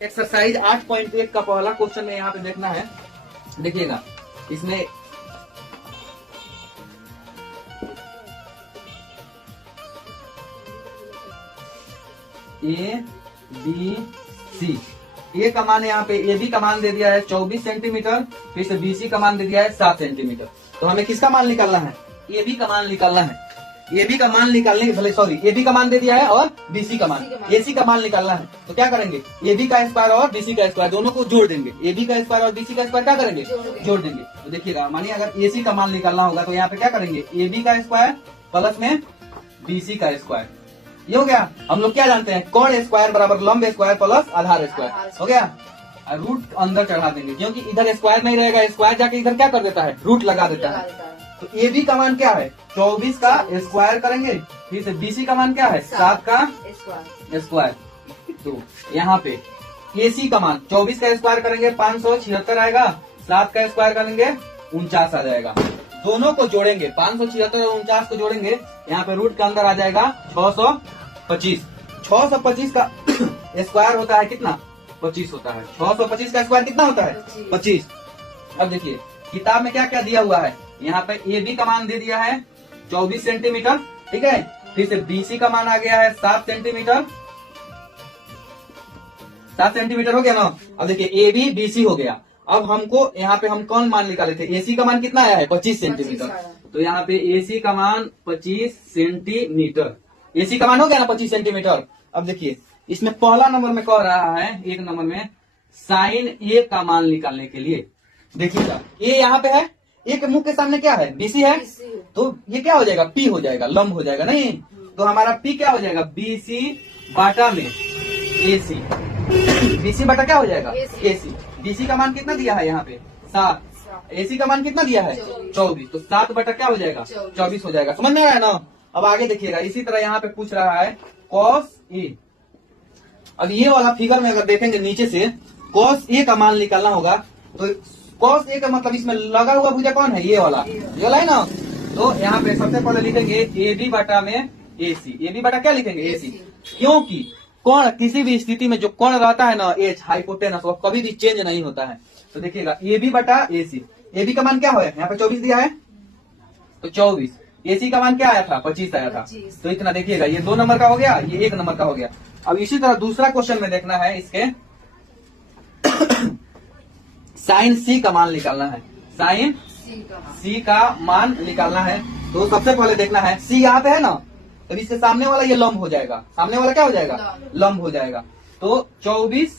Exercise 8.1 का पहला question में यहाँ पे देखना है। देखिएगा इसमें ए बी सी, ए का मान यहाँ पे ए बी का मान दे दिया है 24 सेंटीमीटर, फिर से बी सी का मान दे दिया है 7 सेंटीमीटर। तो हमें किसका मान निकालना है? ए बी का मान निकालना है। ए बी का मान निकालने भले सॉरी ए बी का मान दे दिया है और बी सी का मान, ए सी का मान निकालना है। तो क्या करेंगे? ए बी का स्क्वायर और बी सी का स्क्वायर दोनों को जोड़ देंगे। ए बी का स्क्वायर और बी सी का स्क्वायर क्या करेंगे? जोड़ देंगे। तो देखिएगा मानिए अगर ए सी का मान निकालना होगा तो यहाँ पे क्या करेंगे? ए बी का स्क्वायर प्लस में बी सी का स्क्वायर। ये हो गया। हम लोग क्या जानते हैं? कोण स्क्वायर बराबर लंब स्क्वायर प्लस आधार स्क्वायर। हो गया। रूट अंदर चढ़ा देंगे क्योंकि इधर स्क्वायर नहीं रहेगा, स्क्वायर जाके इधर क्या कर देता है? रूट लगा देता है। तो ए बी का मान क्या है? 24 का स्क्वायर करेंगे, फिर से बी सी का मान क्या है? 7 का स्क्वायर। तो यहाँ पे ए सी का मान 24 का स्क्वायर करेंगे 576 आएगा, 7 का स्क्वायर करेंगे 49 आ जाएगा। दोनों को जोड़ेंगे 576 और 49 को जोड़ेंगे, यहाँ पे रूट के अंदर आ जाएगा 625। 625 का स्क्वायर होता है कितना? 25 होता है। 625 का स्क्वायर कितना होता है? 25। अब देखिए किताब में क्या क्या दिया हुआ है। यहाँ पे ए बी का मान दे दिया है 24 सेंटीमीटर, ठीक है। फिर से बी सी का मान आ गया है 7 सेंटीमीटर। 7 सेंटीमीटर हो गया ना। अब देखिए ए बी बी सी हो गया। अब हमको यहाँ पे हम कौन मान निकाले थे? ए सी का मान कितना आया है? 25 सेंटीमीटर। तो यहाँ पे ए सी का मान 25 सेंटीमीटर। ए सी का मान हो गया ना 25 सेंटीमीटर। अब देखिए इसमें पहला नंबर में कह रहा है, एक नंबर में साइन ए का मान निकालने के लिए। देखिएगा ए यहाँ पे है, ए के मुंह के सामने क्या है? बीसी है। तो ये क्या हो जाएगा? पी हो जाएगा, लंब हो जाएगा। नहीं तो हमारा पी क्या हो जाएगा? बीसी बाटा में ए सी। बीसी बाटा क्या हो जाएगा? ए सी। बीसी का मान कितना दिया है यहाँ पे? 7। ए सी का मान कितना दिया है? 24। तो 7 बटा क्या हो जाएगा? 24 हो जाएगा। समझ में आया ना? अब आगे देखिएगा इसी तरह यहाँ पे पूछ रहा है कॉस ए। अब ये वाला फिगर में अगर देखेंगे नीचे से कॉस ए का मान निकालना होगा। तो कॉस ए का मतलब इसमें लगा हुआ भुजा कौन है? ये वाला है ना। तो यहाँ पे सबसे पहले लिखेंगे ए बी बटा में ए सी। ए बी बटा क्या लिखेंगे? ए सी। क्योंकि कोण किसी भी स्थिति में जो कोण रहता है ना एच हाइपोटेनस वो कभी भी चेंज नहीं होता है। तो देखिएगा ए बी बटा ए सी। ए बी का मान क्या हो? यहाँ पे 24 दिया है तो 24। ए सी का मान क्या आया था? 25 आया था। तो इतना देखिएगा ये 2 नंबर का हो गया, ये 1 नंबर का हो गया। अब इसी तरह दूसरा क्वेश्चन में देखना है इसके साइन सी का मान निकालना है। साइन सी का मान निकालना है। तो सबसे पहले देखना है सी यहाँ पे है ना, तो इसके सामने वाला ये लंब हो जाएगा। सामने वाला क्या हो जाएगा? लंब हो जाएगा। तो 24